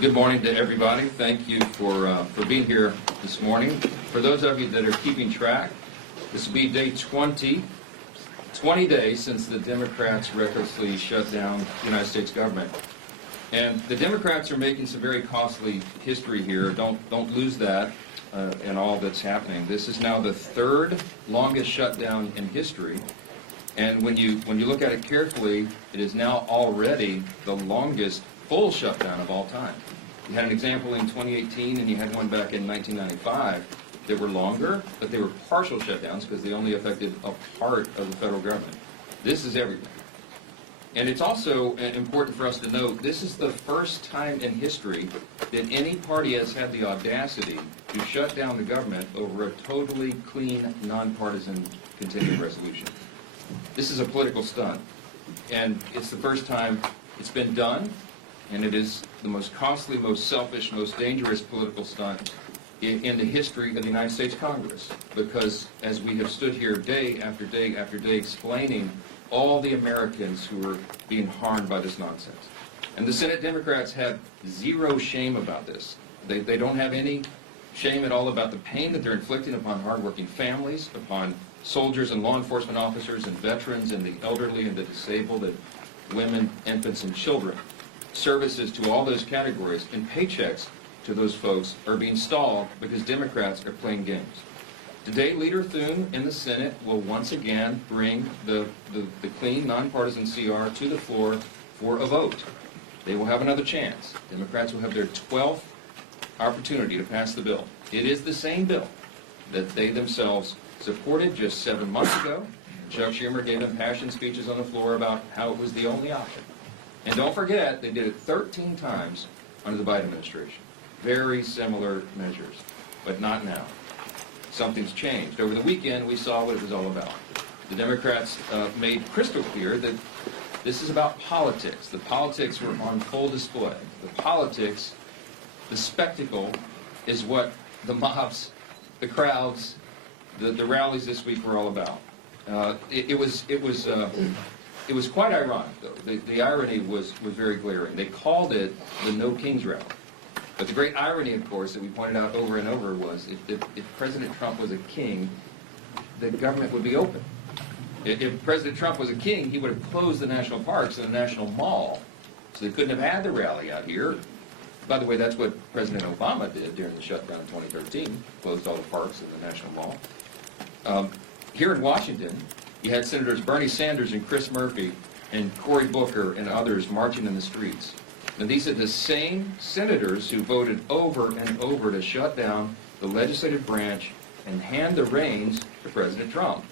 Good morning to everybody. Thank you for being here this morning. For those of you that are keeping track, this will be day 20 days since the Democrats recklessly shut down the United States government. And the Democrats are making some very costly history here. Don't lose that in all that's happening. This is now the third longest shutdown in history. And when you look at it carefully, it is now already the longest full shutdown of all time. You had an example in 2018, and you had one back in 1995 that were longer, but they were partial shutdowns because they only affected a part of the federal government. This is everything. And it's also important for us to note, this is the first time in history that any party has had the audacity to shut down the government over a totally clean, nonpartisan continuing resolution. This is a political stunt, and it's the first time it's been done, and it is the most costly, most selfish, most dangerous political stunt in the history of the United States Congress, because as we have stood here day after day after day explaining all the Americans who are being harmed by this nonsense. And the Senate Democrats have zero shame about this. They don't have any shame at all about the pain that they're inflicting upon hardworking families, upon soldiers and law enforcement officers and veterans and the elderly and the disabled and women, infants, and children. Services to all those categories and paychecks to those folks are being stalled because Democrats are playing games. Today, Leader Thune in the Senate will once again bring the clean, nonpartisan CR to the floor for a vote. They will have another chance. Democrats will have their 12th opportunity to pass the bill. It is the same bill that they themselves supported just 7 months ago. Chuck Schumer gave impassioned speeches on the floor about how it was the only option. And don't forget, they did it 13 times under the Biden administration. Very similar measures, but not now. Something's changed. Over the weekend, we saw what it was all about. The Democrats made crystal clear that this is about politics. The politics were on full display. The politics, the spectacle, is what the mobs, the crowds, the rallies this week were all about. It was quite ironic, though. The irony was very glaring. They called it the No Kings Rally. But the great irony, of course, that we pointed out over and over was if President Trump was a king, the government would be open. If President Trump was a king, he would have closed the national parks and the National Mall, so they couldn't have had the rally out here. By the way, that's what President Obama did during the shutdown in 2013, closed all the parks and the National Mall. Here in Washington, you had Senators Bernie Sanders and Chris Murphy and Cory Booker and others marching in the streets. And these are the same senators who voted over and over to shut down the legislative branch and hand the reins to President Trump.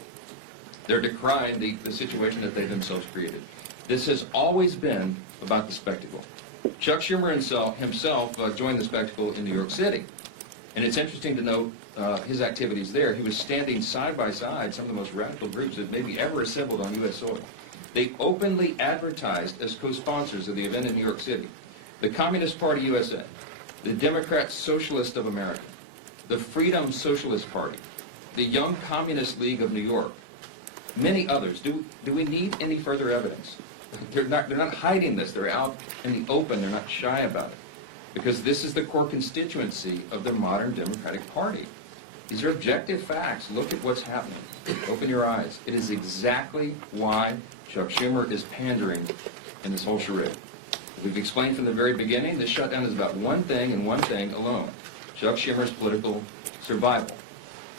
They're decrying the situation that they themselves created. This has always been about the spectacle. Chuck Schumer himself joined the spectacle in New York City. And it's interesting to note his activities there. He was standing side by side some of the most radical groups that maybe ever assembled on U.S. soil. They openly advertised as co-sponsors of the event in New York City. The Communist Party USA, the Democrat Socialist of America, the Freedom Socialist Party, the Young Communist League of New York, many others. Do we need any further evidence? They're not hiding this. They're out in the open. They're not shy about it. Because this is the core constituency of the modern Democratic Party. These are objective facts. Look at what's happening. Open your eyes. It is exactly why Chuck Schumer is pandering in this whole charade. We've explained from the very beginning, this shutdown is about one thing and one thing alone: Chuck Schumer's political survival.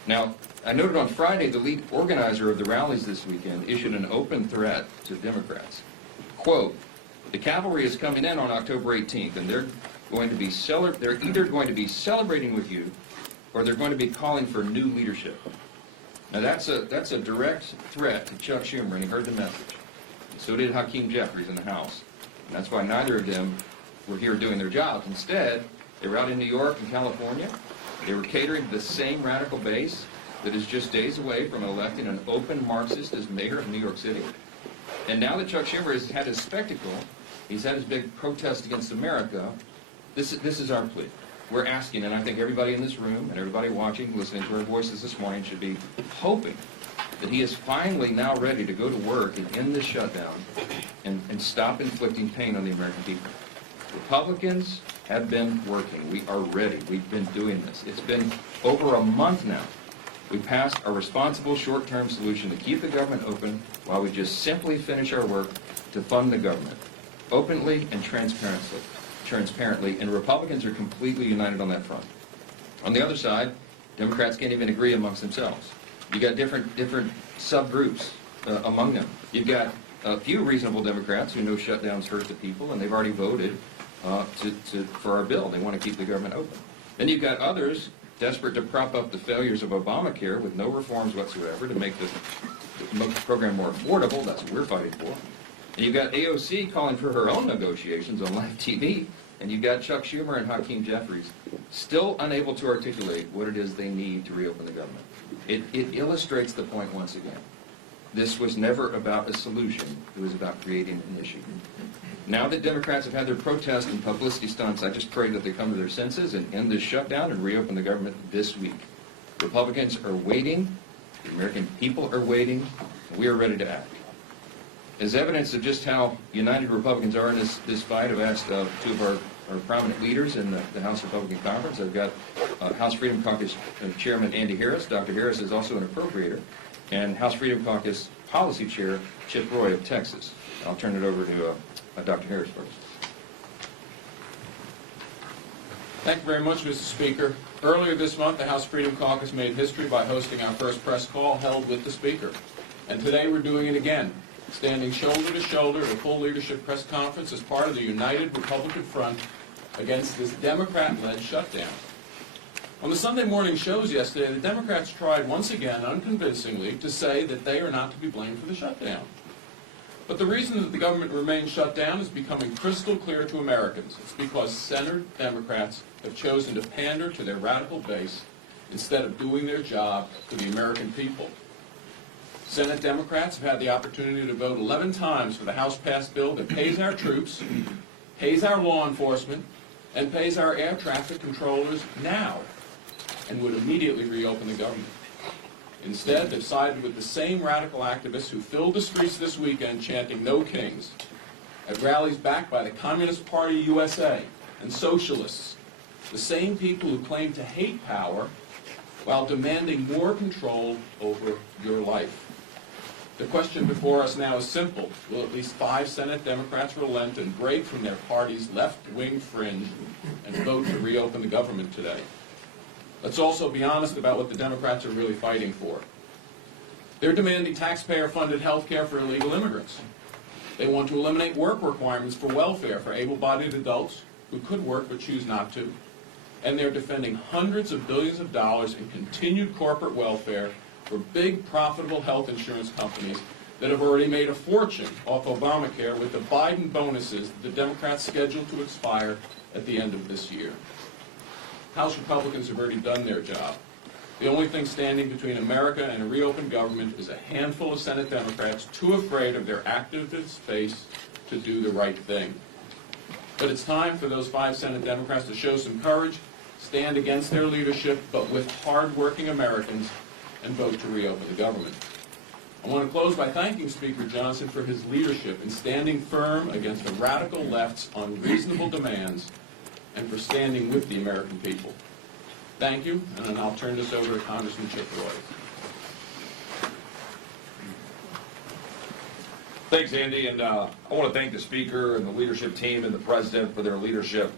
Now, I noted on Friday the lead organizer of the rallies this weekend issued an open threat to Democrats. Quote, "The cavalry is coming in on October 18th, and they're either going to be celebrating with you, or they're going to be calling for new leadership." Now that's a direct threat to Chuck Schumer, and he heard the message. So did Hakeem Jeffries in the House. And that's why neither of them were here doing their jobs. Instead, they were out in New York and California. They were catering to the same radical base that is just days away from electing an open Marxist as mayor of New York City. And now that Chuck Schumer has had his spectacle, he's had his big protest against America, this is our plea. We're asking, and I think everybody in this room and everybody watching, listening to our voices this morning should be hoping that he is finally now ready to go to work and end this shutdown and stop inflicting pain on the American people. Republicans, have been working. We are ready. We've been doing this. It's been over a month now. We passed a responsible short-term solution to keep the government open while we just simply finish our work to fund the government, openly and transparently, and Republicans are completely united on that front. On the other side, Democrats can't even agree amongst themselves. You got different subgroups among them. You've got a few reasonable Democrats who know shutdowns hurt the people, and they've already voted for our bill. They want to keep the government open. Then you've got others desperate to prop up the failures of Obamacare with no reforms whatsoever to make the program more affordable. That's what we're fighting for. And you've got AOC calling for her own negotiations on live TV, and you've got Chuck Schumer and Hakeem Jeffries still unable to articulate what it is they need to reopen the government. It illustrates the point once again. This was never about a solution. It was about creating an issue. Now that Democrats have had their protests and publicity stunts, I just pray that they come to their senses and end this shutdown and reopen the government this week. Republicans are waiting. The American people are waiting. And we are ready to act. As evidence of just how united Republicans are in this fight, I've asked two of our prominent leaders in the House Republican Conference. I've got House Freedom Caucus Chairman Andy Harris. Dr. Harris is also an appropriator. And House Freedom Caucus Policy Chair Chip Roy of Texas. I'll turn it over to Dr. Harris first. Thank you very much, Mr. Speaker. Earlier this month, the House Freedom Caucus made history by hosting our first press call held with the Speaker. And today we're doing it again, standing shoulder to shoulder at a full leadership press conference as part of the united Republican front against this Democrat-led shutdown. On the Sunday morning shows yesterday, the Democrats tried once again, unconvincingly, to say that they are not to be blamed for the shutdown. But the reason that the government remains shut down is becoming crystal clear to Americans. It's because centered Democrats have chosen to pander to their radical base instead of doing their job for the American people. Senate Democrats have had the opportunity to vote 11 times for the House-passed bill that pays our troops, pays our law enforcement, and pays our air traffic controllers now, and would immediately reopen the government. Instead, they've sided with the same radical activists who filled the streets this weekend chanting "No Kings" at rallies backed by the Communist Party USA and socialists, the same people who claim to hate power while demanding more control over your life. The question before us now is simple. Will at least 5 Senate Democrats relent and break from their party's left-wing fringe and vote to reopen the government today? Let's also be honest about what the Democrats are really fighting for. They're demanding taxpayer-funded health care for illegal immigrants. They want to eliminate work requirements for welfare for able-bodied adults who could work but choose not to. And they're defending hundreds of billions of dollars in continued corporate welfare for big, profitable health insurance companies that have already made a fortune off Obamacare with the Biden bonuses that the Democrats scheduled to expire at the end of this year. House Republicans have already done their job. The only thing standing between America and a reopened government is a handful of Senate Democrats too afraid of their activist base to do the right thing. But it's time for those 5 Senate Democrats to show some courage, stand against their leadership, but with hard-working Americans, and vote to reopen the government. I want to close by thanking Speaker Johnson for his leadership in standing firm against the radical left's unreasonable demands and for standing with the American people. Thank you, and then I'll turn this over to Congressman Chip Roy. Thanks, Andy, and I want to thank the Speaker and the leadership team and the President for their leadership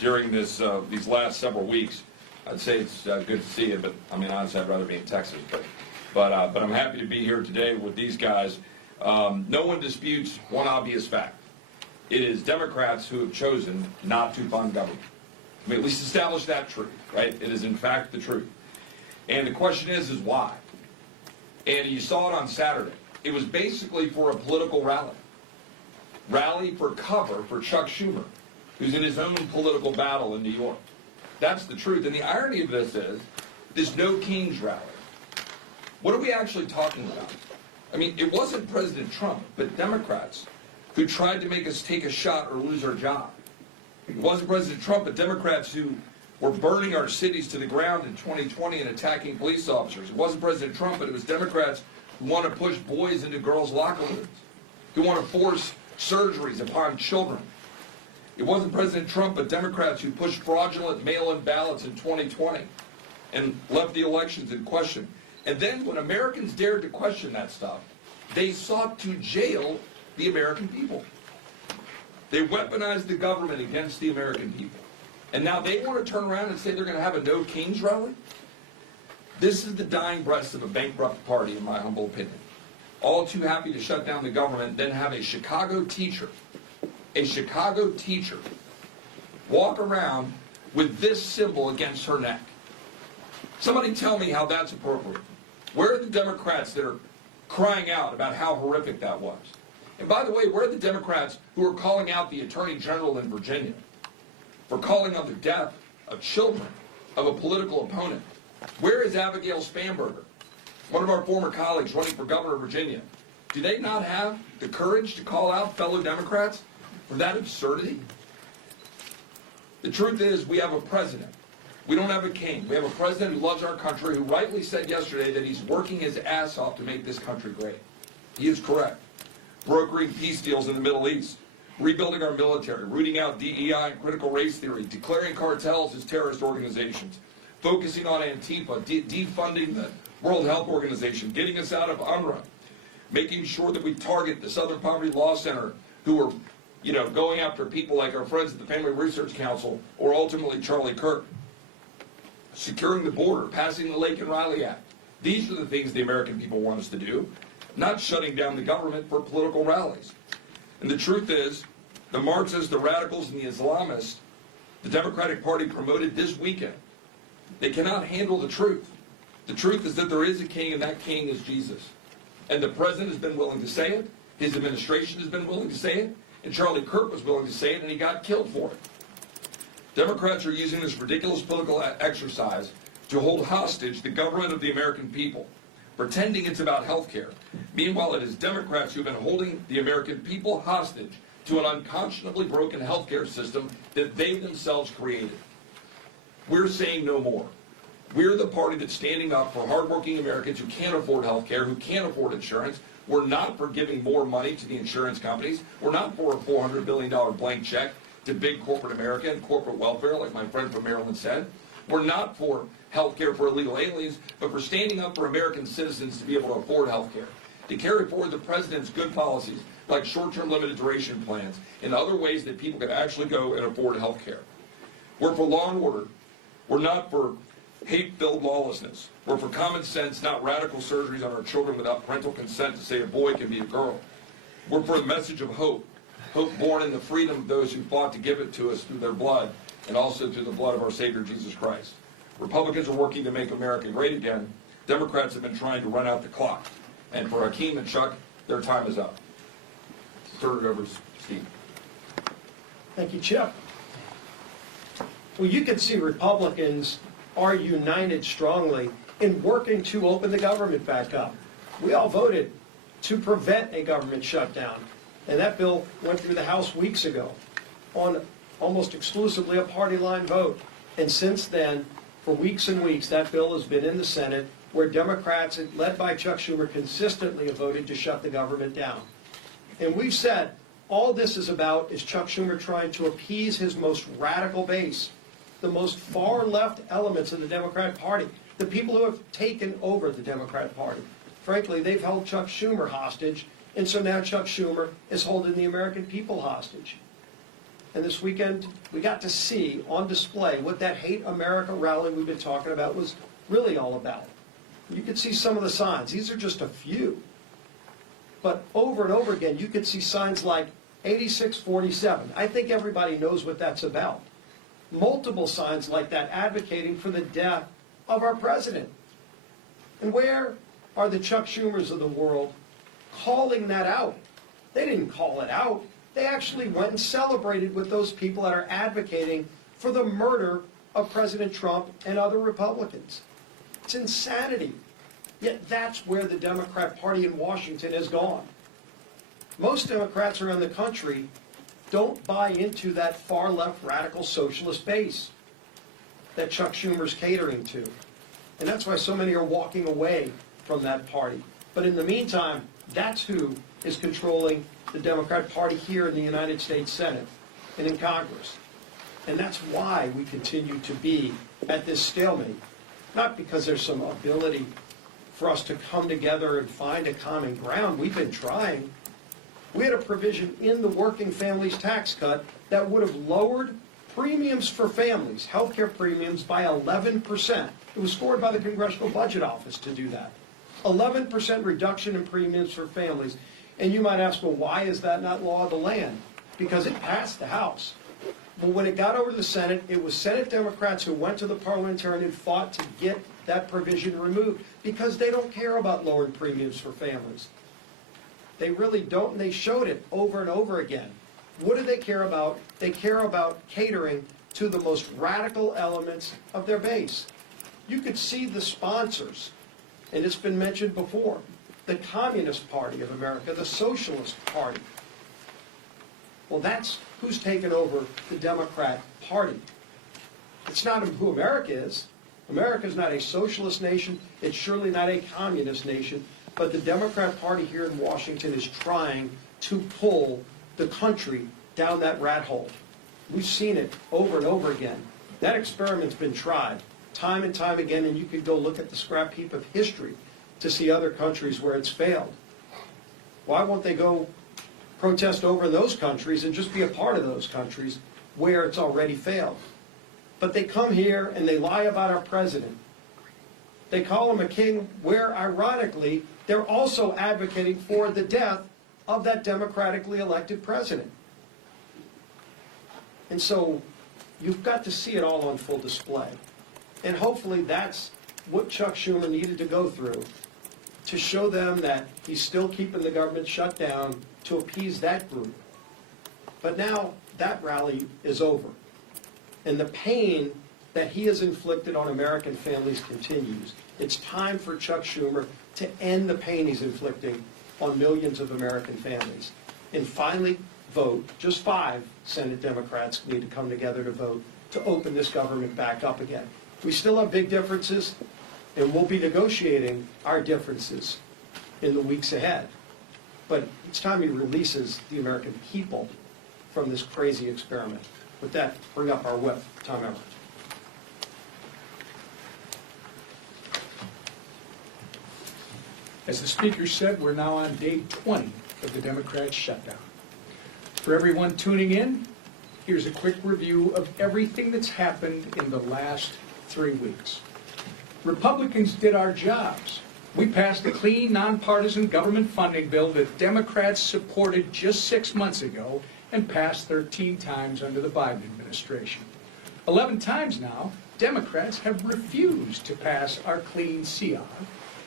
during these last several weeks. I'd say it's good to see you, but I mean, honestly, I'd rather be in Texas. But I'm happy to be here today with these guys. No one disputes one obvious fact. It is Democrats who have chosen not to fund government. I mean, at least establish that truth, right? It is in fact the truth. And the question is why? And you saw it on Saturday. It was basically for a political rally. Rally for cover for Chuck Schumer, who's in his own political battle in New York. That's the truth. And the irony of this is, this No Kings rally. What are we actually talking about? I mean, it wasn't President Trump, but Democrats who tried to make us take a shot or lose our job. It wasn't President Trump, but Democrats who were burning our cities to the ground in 2020 and attacking police officers. It wasn't President Trump, but it was Democrats who want to push boys into girls' locker rooms, who want to force surgeries upon children. It wasn't President Trump, but Democrats who pushed fraudulent mail-in ballots in 2020 and left the elections in question. And then when Americans dared to question that stuff, they sought to jail the American people. They weaponized the government against the American people. And now they want to turn around and say they're going to have a No Kings rally? This is the dying breath of a bankrupt party, in my humble opinion. All too happy to shut down the government, then have a Chicago teacher walk around with this symbol against her neck. Somebody tell me how that's appropriate. Where are the Democrats that are crying out about how horrific that was? And by the way, where are the Democrats who are calling out the Attorney General in Virginia for calling on the death of children of a political opponent? Where is Abigail Spanberger, one of our former colleagues running for governor of Virginia? Do they not have the courage to call out fellow Democrats for that absurdity? The truth is, we have a president. We don't have a king. We have a president who loves our country, who rightly said yesterday that he's working his ass off to make this country great. He is correct. Brokering peace deals in the Middle East, rebuilding our military, rooting out DEI and critical race theory, declaring cartels as terrorist organizations, focusing on Antifa, defunding the World Health Organization, getting us out of UNRWA, making sure that we target the Southern Poverty Law Center, who are, going after people like our friends at the Family Research Council, or ultimately Charlie Kirk, securing the border, passing the Lake and Riley Act. These are the things the American people want us to do, not shutting down the government for political rallies. And the truth is, the Marxists, the radicals, and the Islamists, the Democratic Party promoted this weekend, they cannot handle the truth. The truth is that there is a king, and that king is Jesus. And the president has been willing to say it, his administration has been willing to say it, and Charlie Kirk was willing to say it, and he got killed for it. Democrats are using this ridiculous political exercise to hold hostage the government of the American people, pretending it's about health care. Meanwhile, it is Democrats who have been holding the American people hostage to an unconscionably broken health care system that they themselves created. We're saying no more. We're the party that's standing up for hardworking Americans who can't afford health care, who can't afford insurance. We're not for giving more money to the insurance companies. We're not for a $400 billion blank check to big corporate America and corporate welfare, like my friend from Maryland said. We're not for health care for illegal aliens, but for standing up for American citizens to be able to afford health care, to carry forward the president's good policies, like short-term limited duration plans, and other ways that people can actually go and afford health care. We're for law and order. We're not for hate-filled lawlessness. We're for common sense, not radical surgeries on our children without parental consent to say a boy can be a girl. We're for the message of hope, hope born in the freedom of those who fought to give it to us through their blood, and also through the blood of our Savior, Jesus Christ. Republicans are working to make America great again. Democrats have been trying to run out the clock. And for Hakeem and Chuck, their time is up. Turn it over to Steve. Thank you, Chip. Well, you can see Republicans are united strongly in working to open the government back up. We all voted to prevent a government shutdown, and that bill went through the House weeks ago on almost exclusively a party line vote. And since then, for weeks and weeks, that bill has been in the Senate, where Democrats, led by Chuck Schumer, consistently have voted to shut the government down. And we've said all this is about is Chuck Schumer trying to appease his most radical base, the most far-left elements of the Democrat Party, the people who have taken over the Democrat Party. Frankly, they've held Chuck Schumer hostage, and so now Chuck Schumer is holding the American people hostage. And this weekend, we got to see on display what that Hate America rally we've been talking about was really all about. You could see some of the signs. These are just a few. But over and over again, you could see signs like 8647. I think everybody knows what that's about. Multiple signs like that advocating for the death of our president. And where are the Chuck Schumers of the world calling that out? They didn't call it out. They actually went and celebrated with those people that are advocating for the murder of President Trump and other Republicans. It's insanity. Yet that's where the Democrat Party in Washington has gone. Most Democrats around the country don't buy into that far-left radical socialist base that Chuck Schumer's catering to. And that's why so many are walking away from that party. But in the meantime, that's who is controlling the Democrat Party here in the United States Senate. and in Congress. And that's why we continue to be at this stalemate. Not because there's some ability for us to come together and find a common ground. We've been trying. We had a provision in the working families tax cut that would have lowered premiums for families, healthcare premiums, by 11%. It was scored by the Congressional Budget Office to do that. 11% reduction in premiums for families. And you might ask, well, why is that not law of the land? Because it passed the House. But when it got over to the Senate, it was Senate Democrats who went to the parliamentarian and fought to get that provision removed because they don't care about lowering premiums for families. They really don't, and they showed it over and over again. What do they care about? They care about catering to the most radical elements of their base. You could see the sponsors, and it's been mentioned before, the Communist Party of America, the Socialist Party. Well, that's who's taken over the Democrat Party. It's not who America is. America is not a socialist nation. It's surely not a communist nation. But the Democrat Party here in Washington is trying to pull the country down that rat hole. We've seen it over and over again. That experiment's been tried time and time again, and you could go look at the scrap heap of history to see other countries where it's failed. Why won't they go protest over in those countries and just be a part of those countries where it's already failed? But they come here and they lie about our president. They call him a king, where, ironically, they're also advocating for the death of that democratically elected president. And so you've got to see it all on full display. And hopefully that's what Chuck Schumer needed to go through to show them that he's still keeping the government shut down to appease that group. But now that rally is over. And the pain that he has inflicted on American families continues. It's time for Chuck Schumer to end the pain he's inflicting on millions of American families. And finally vote, just 5 Senate Democrats need to come together to vote to open this government back up again. We still have big differences, and we'll be negotiating our differences in the weeks ahead. But it's time he releases the American people from this crazy experiment. With that, bring up our whip, Tom Everett. As the Speaker said, we're now on day 20 of the Democrats' shutdown. For everyone tuning in, here's a quick review of everything that's happened in the last 3 weeks. Republicans did our jobs. We passed a clean, nonpartisan government funding bill that Democrats supported just 6 months ago and passed 13 times under the Biden administration. 11 times now, Democrats have refused to pass our clean CR,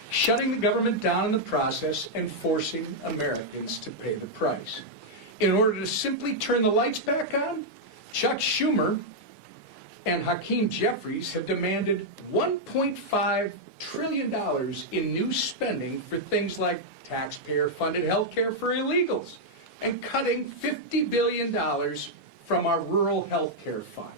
shutting the government down in the process and forcing Americans to pay the price. In order to simply turn the lights back on, Chuck Schumer and Hakeem Jeffries have demanded $1.5 trillion in new spending for things like taxpayer-funded health care for illegals and cutting $50 billion from our rural health care fund.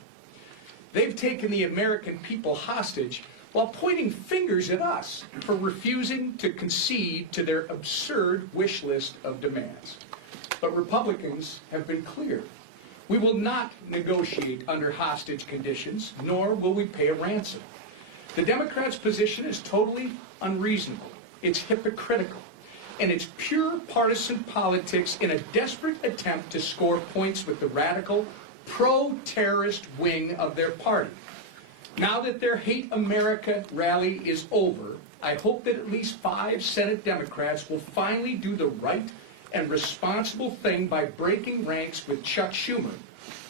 They've taken the American people hostage while pointing fingers at us for refusing to concede to their absurd wish list of demands. But Republicans have been clear. We will not negotiate under hostage conditions, nor will we pay a ransom. The Democrats' position is totally unreasonable. It's hypocritical. And it's pure partisan politics in a desperate attempt to score points with the radical, pro-terrorist wing of their party. Now that their Hate America rally is over, I hope that at least 5 Senate Democrats will finally do the right and responsible thing by breaking ranks with Chuck Schumer,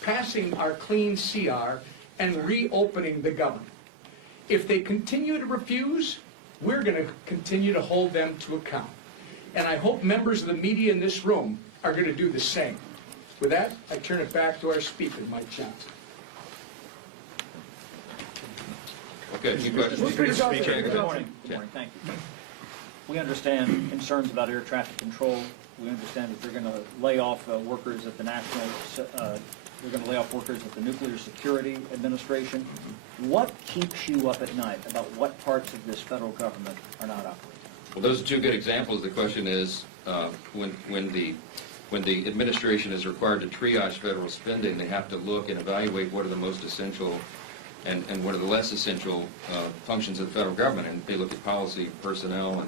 passing our clean CR, and reopening the government. If they continue to refuse, we're going to continue to hold them to account. And I hope members of the media in this room are going to do the same. With that, I turn it back to our Speaker, Mike Johnson. Okay, any questions? Good morning. Good morning, thank you. We understand concerns about air traffic control. We understand that they're going to lay off workers at the they're going to lay off workers at the Nuclear Security Administration. What keeps you up at night about what parts of this federal government are not operating? Well, those are 2 good examples. The question is, when when the administration is required to triage federal spending, they have to look and evaluate what are the most essential and what are the less essential functions of the federal government. And they look at policy, personnel,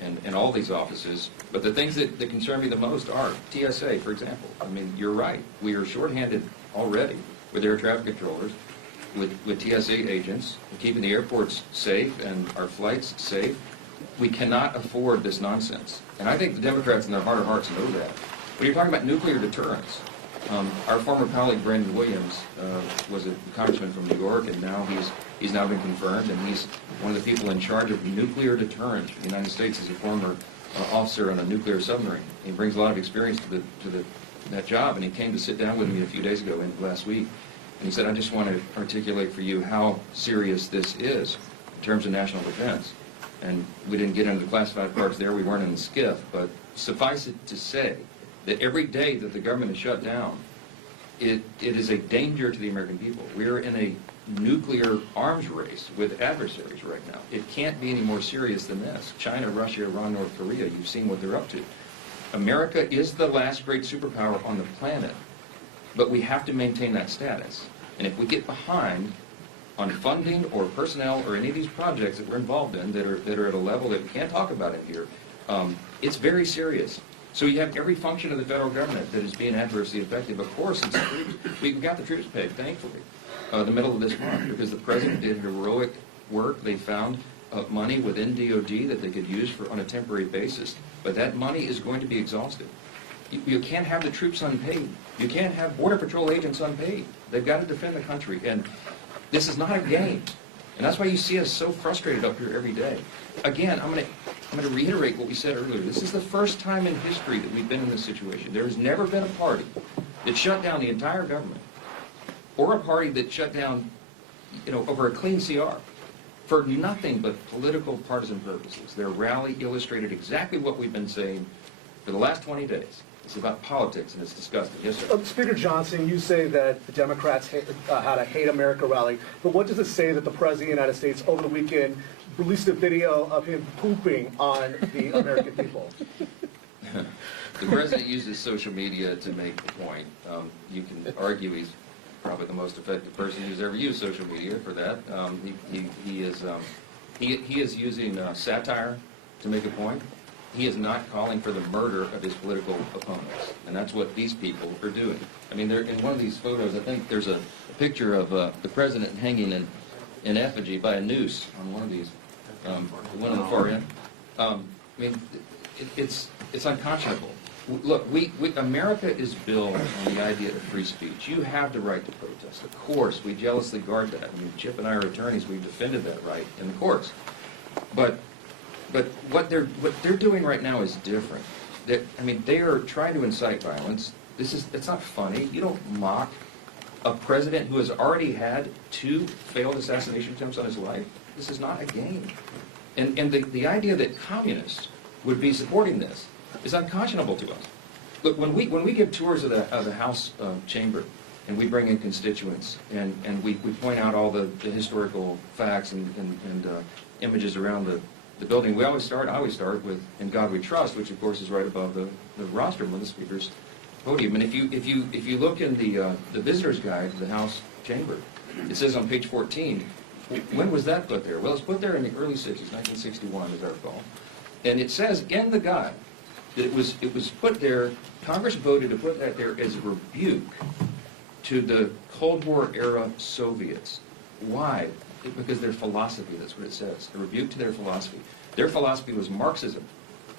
and all these offices. But the things that concern me the most are TSA, for example. I mean, you're right. We are shorthanded already with air traffic controllers, with TSA agents, keeping the airports safe and our flights safe. We cannot afford this nonsense. And I think the Democrats in their heart of hearts know that. When you're talking about nuclear deterrence, our former colleague Brandon Williams was a congressman from New York, and now he's now been confirmed, and he's one of the people in charge of nuclear deterrence in the United States. As a former officer on a nuclear submarine. He brings a lot of experience to that job, and he came to sit down with me a few days ago, last week, and he said, I just want to articulate for you how serious this is in terms of national defense. And we didn't get into the classified parts there, we weren't in the skiff, but suffice it to say that every day that the government is shut down, it is a danger to the American people. We are in a nuclear arms race with adversaries right now. It can't be any more serious than this. China, Russia, Iran, North Korea, you've seen what they're up to. America is the last great superpower on the planet, but we have to maintain that status. And if we get behind on funding or personnel or any of these projects that we're involved in that are at a level that we can't talk about in here, it's very serious. So you have every function of the federal government that is being adversely affected. Of course, it's the troops. We got the troops paid, thankfully, the middle of this month, because the president did heroic work. They found money within DOD that they could use on a temporary basis. But that money is going to be exhausted. You can't have the troops unpaid. You can't have Border Patrol agents unpaid. They've got to defend the country. And this is not a game. And that's why you see us so frustrated up here every day. Again, I'm going to reiterate what we said earlier. This is the first time in history that we've been in this situation. There has never been a party that shut down the entire government, or a party that shut down, over a clean CR for nothing but political partisan purposes. Their rally illustrated exactly what we've been saying for the last 20 days. It's about politics, and it's disgusting. Yes, sir. Speaker Johnson, you say that the Democrats had a Hate America rally, but what does it say that the President of the United States over the weekend released a video of him pooping on the American people? The President uses social media to make the point. You can argue he's probably the most effective person who's ever used social media for that. He is using satire to make a point. He is not calling for the murder of his political opponents, and that's what these people are doing. I mean, in one of these photos, I think there's a picture of the president hanging in effigy by a noose on one of these, the one on the far end. I mean, it's unconscionable. Look, America is built on the idea of free speech. You have the right to protest. Of course, we jealously guard that. I mean, Chip and I are attorneys. We've defended that right in the courts. But what they're doing right now is different. They are trying to incite violence. It's not funny. You don't mock a president who has already had 2 failed assassination attempts on his life. This is not a game. And the idea that communists would be supporting this is unconscionable to us. Look, when we give tours of the House chamber, and we bring in constituents, and we point out all the historical facts and images around the building, I always start with "In God We Trust," which of course is right above the rostrum of the speaker's podium. And if you look in the visitor's guide to the House chamber, it says on page 14, when was that put there? Well, it's put there in the early 60s, 1961, as I recall. And it says in the guide that it was put there, Congress voted to put that there as a rebuke to the Cold War era Soviets. Why? Because their philosophy, that's what it says, a rebuke to their philosophy. Their philosophy was Marxism.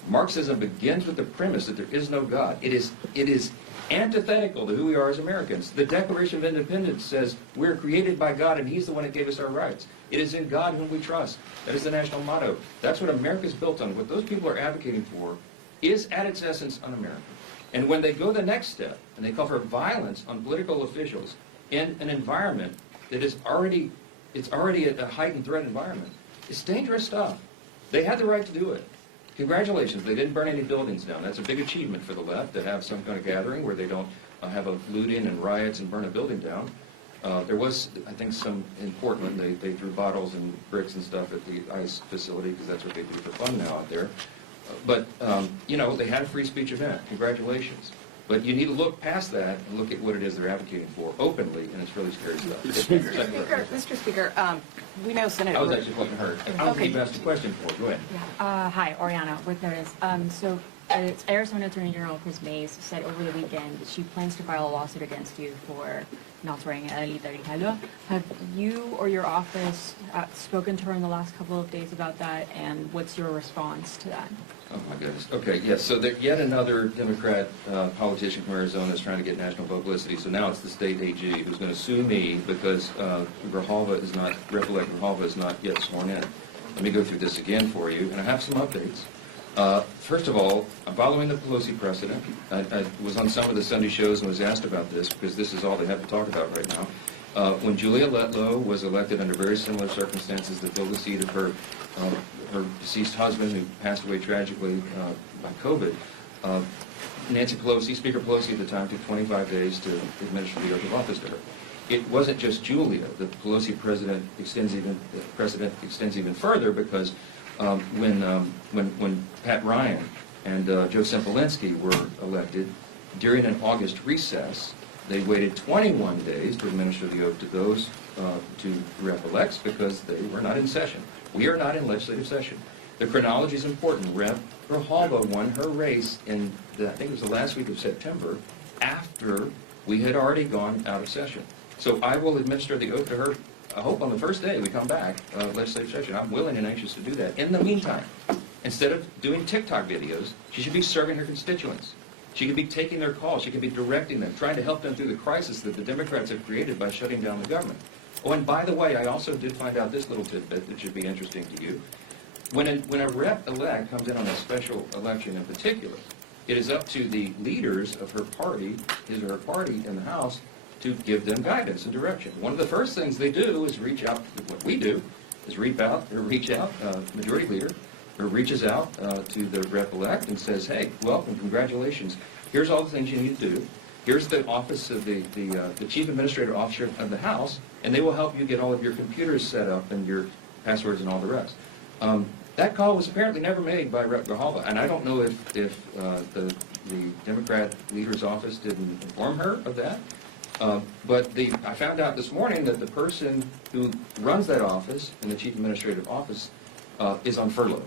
Marxism begins with the premise that there is no God. It is antithetical to who we are as Americans. The Declaration of Independence says we're created by God and He's the one that gave us our rights. It is in God whom we trust. That is the national motto. That's what America is built on. What those people are advocating for is at its essence un-American. And when they go the next step and they call for violence on political officials in an environment that is already a heightened threat environment, it's dangerous stuff. They had the right to do it. Congratulations, they didn't burn any buildings down. That's a big achievement for the left, to have some kind of gathering where they don't have a looting and riots and burn a building down. There was, I think, some in Portland, they threw bottles and bricks and stuff at the ICE facility because that's what they do for fun now out there. But they had a free speech event. Congratulations. But you need to look past that and look at what it is they're advocating for openly, and it's really scary stuff. Mr. Speaker, we know Senator... I was actually pointing her. I don't think you asked a question for her. Go ahead. Hi, Oriana with Notice. Arizona Attorney General Chris Mays said over the weekend that she plans to file a lawsuit against you for not swearing Adelita Grijalva. Have you or your office spoken to her in the last couple of days about that, and what's your response to that? Oh, my goodness. Okay, yes, so yet another Democrat politician from Arizona is trying to get national publicity, so now it's the state AG who's going to sue me because Grijalva is not, Rep-elect Grijalva is not yet sworn in. Let me go through this again for you, and I have some updates. First of all, following the Pelosi precedent, I was on some of the Sunday shows and was asked about this because this is all they have to talk about right now. When Julia Letlow was elected under very similar circumstances to fill the seat of her deceased husband who passed away tragically by COVID, Nancy Pelosi, Speaker Pelosi at the time, took 25 days to administer the oath of office to her. It wasn't just Julia. The Pelosi precedent extends even further because when Pat Ryan and Joe Sempolinski were elected, during an August recess, they waited 21 days to administer the oath to those two rep-elects because they were not in session. We are not in legislative session. The chronology is important. Rep. Grijalva won her race in, I think it was the last week of September, after we had already gone out of session. So I will administer the oath to her, I hope on the first day we come back, legislative session. I'm willing and anxious to do that. In the meantime, instead of doing TikTok videos, she should be serving her constituents. She could be taking their calls. She could be directing them, trying to help them through the crisis that the Democrats have created by shutting down the government. Oh, and by the way, I also did find out this little tidbit that should be interesting to you. When a rep-elect comes in on a special election in particular, it is up to the leaders of her party, his or her party in the House, to give them guidance and direction. One of the first things they do is reach out, what we do, is reach out, majority leader, or reaches out to the rep-elect and says, hey, welcome, congratulations, here's all the things you need to do, here's the office of the chief administrative officer of the House, and they will help you get all of your computers set up and your passwords and all the rest. That call was apparently never made by Rep. Grijalva, and I don't know if the Democrat leader's office didn't inform her of that. But I found out this morning that the person who runs that office in the chief administrative office is on furlough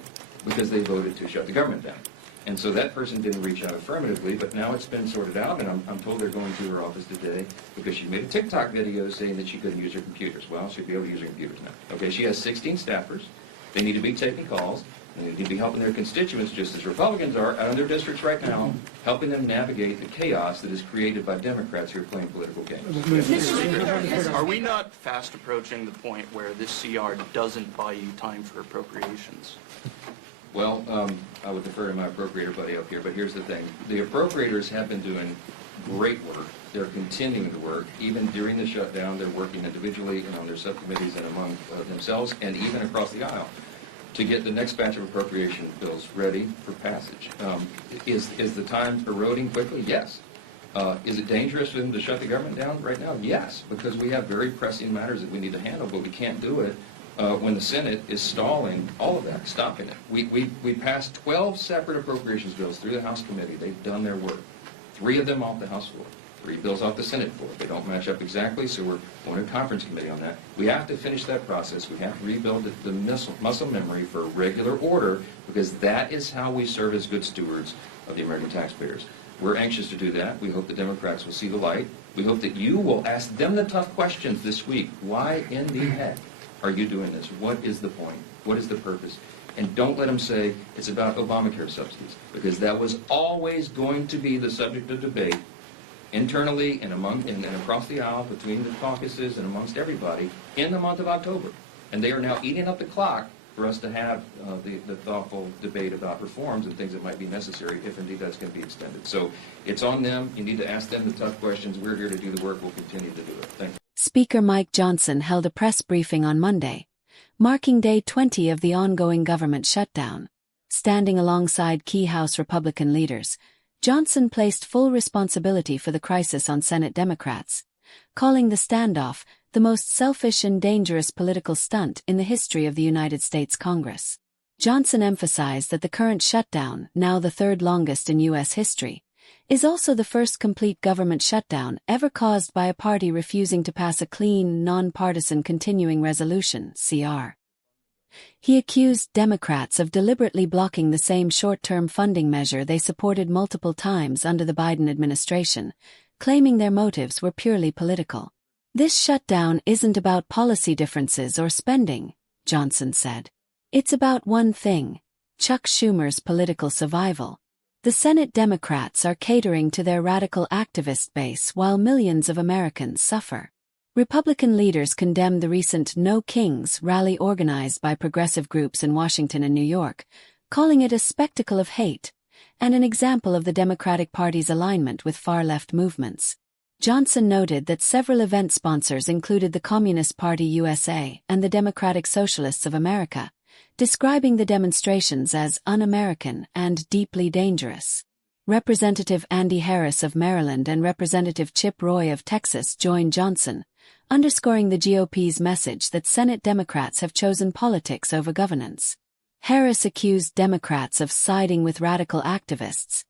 because they voted to shut the government down. And so that person didn't reach out affirmatively, but now it's been sorted out, and I'm told they're going to her office today because she made a TikTok video saying that she couldn't use her computers. Well, she'll be able to use her computers now. Okay, she has 16 staffers. They need to be taking calls. They need to be helping their constituents, just as Republicans are out in their districts right now, helping them navigate the chaos that is created by Democrats who are playing political games. Are we not fast approaching the point where this CR doesn't buy you time for appropriations? Well, I would defer to my appropriator buddy up here, but here's the thing. The appropriators have been doing great work. They're continuing to work. Even during the shutdown, they're working individually and on their subcommittees and among themselves and even across the aisle to get the next batch of appropriation bills ready for passage. Is the time eroding quickly? Yes. Is it dangerous for them to shut the government down right now? Yes, because we have very pressing matters that we need to handle, but we can't do it when the Senate is stalling all of that, stopping it. We passed 12 separate appropriations bills through the House committee. They've done their work. 3 of them off the House floor. 3 bills off the Senate floor. They don't match up exactly, so we're going to conference committee on that. We have to finish that process. We have to rebuild the muscle memory for regular order, because that is how we serve as good stewards of the American taxpayers. We're anxious to do that. We hope the Democrats will see the light. We hope that you will ask them the tough questions this week. Why in the heck are you doing this? What is the point? What is the purpose? And don't let them say it's about Obamacare subsidies, because that was always going to be the subject of debate internally and across the aisle between the caucuses and amongst everybody in the month of October. And they are now eating up the clock for us to have the thoughtful debate about reforms and things that might be necessary if indeed that's going to be extended. So it's on them. You need to ask them the tough questions. We're here to do the work. We'll continue to do it. Thank you. Speaker Mike Johnson held a press briefing on Monday, marking day 20 of the ongoing government shutdown. Standing alongside key House Republican leaders, Johnson placed full responsibility for the crisis on Senate Democrats, calling the standoff the most selfish and dangerous political stunt in the history of the United States Congress. Johnson emphasized that the current shutdown, now the 3rd longest in U.S. history, is also the first complete government shutdown ever caused by a party refusing to pass a clean, nonpartisan continuing resolution, CR. He accused Democrats of deliberately blocking the same short-term funding measure they supported multiple times under the Biden administration, claiming their motives were purely political. This shutdown isn't about policy differences or spending, Johnson said. It's about one thing: Chuck Schumer's political survival. The Senate Democrats are catering to their radical activist base while millions of Americans suffer. Republican leaders condemned the recent No Kings rally organized by progressive groups in Washington and New York, calling it a spectacle of hate and an example of the Democratic Party's alignment with far-left movements. Johnson noted that several event sponsors included the Communist Party USA and the Democratic Socialists of America, describing the demonstrations as un-American and deeply dangerous. Representative Andy Harris of Maryland and Representative Chip Roy of Texas joined Johnson, underscoring the GOP's message that Senate Democrats have chosen politics over governance. Harris accused Democrats of siding with radical activists,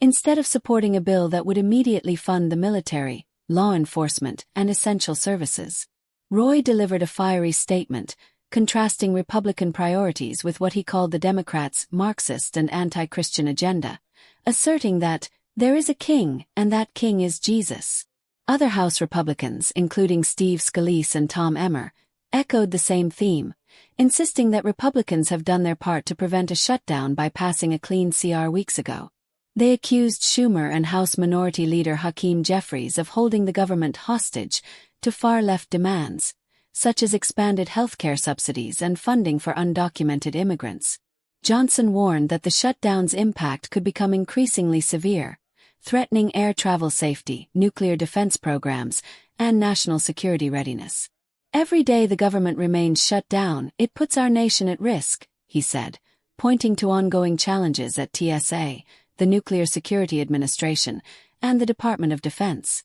instead of supporting a bill that would immediately fund the military, law enforcement, and essential services. Roy delivered a fiery statement, contrasting Republican priorities with what he called the Democrats' Marxist and anti-Christian agenda, asserting that there is a king and that king is Jesus. Other House Republicans, including Steve Scalise and Tom Emmer, echoed the same theme, insisting that Republicans have done their part to prevent a shutdown by passing a clean CR weeks ago. They accused Schumer and House Minority Leader Hakeem Jeffries of holding the government hostage to far-left demands, such as expanded health care subsidies and funding for undocumented immigrants. Johnson warned that the shutdown's impact could become increasingly severe, threatening air travel safety, nuclear defense programs, and national security readiness. Every day the government remains shut down, it puts our nation at risk, he said, pointing to ongoing challenges at TSA, the Nuclear Security Administration, and the Department of Defense.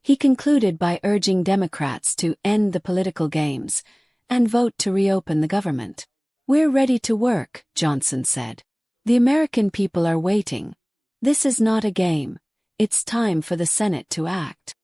He concluded by urging Democrats to end the political games and vote to reopen the government. "We're ready to work," Johnson said. "The American people are waiting. This is not a game. It's time for the Senate to act."